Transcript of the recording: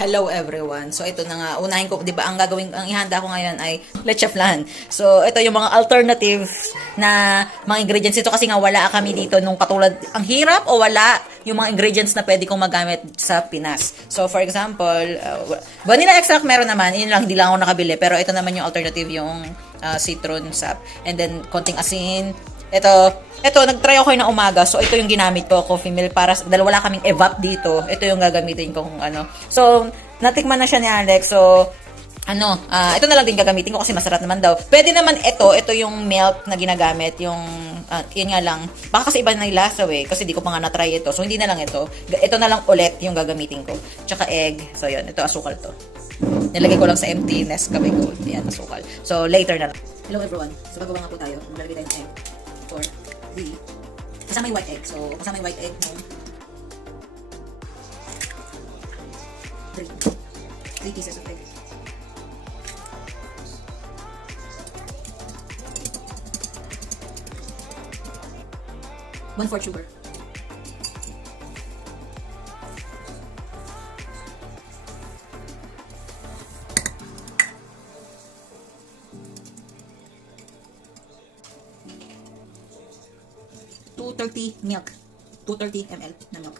Hello everyone. So ito na nga, unahin ko, 'di ba, ang ihanda ko ngayon ay leche flan. So ito yung mga alternatives na mga ingredients ito kasi nga wala kami dito nung katulad ang hirap o wala yung mga ingredients na pwede kong magamit sa Pinas. So for example, vanilla extract meron naman, yun lang hindi lang ako nakabili, pero ito naman yung alternative yung citron sap and then konting asin. Ito, nag-try ako na umaga. So, ito yung ginamit ko, coffee milk, para, dahil wala kaming evap dito. Ito yung gagamitin kong ano. So, natikman na siya ni Alex. So, ito na lang din gagamitin ko kasi masarap naman daw. Pwede naman ito yung milk na ginagamit, yung, yun nga lang. Baka kasi iba na yung lasa kasi di ko pa nga na-try ito. So, hindi na lang ito. Ito na lang ulit yung gagamitin ko. Tsaka egg. So, yun. Ito, asukal to. Nilagay ko lang sa emptiness Cafe Gold. Yan, asukal. So, later na lang. Hello everyone. So, gagawa nga po tayo. Maglalagay tayo ng egg. Or the kasama yung white egg. So, kasama yung white egg ng 3 pieces of egg. One-fourth sugar. $230 milk. 230 ml na milk.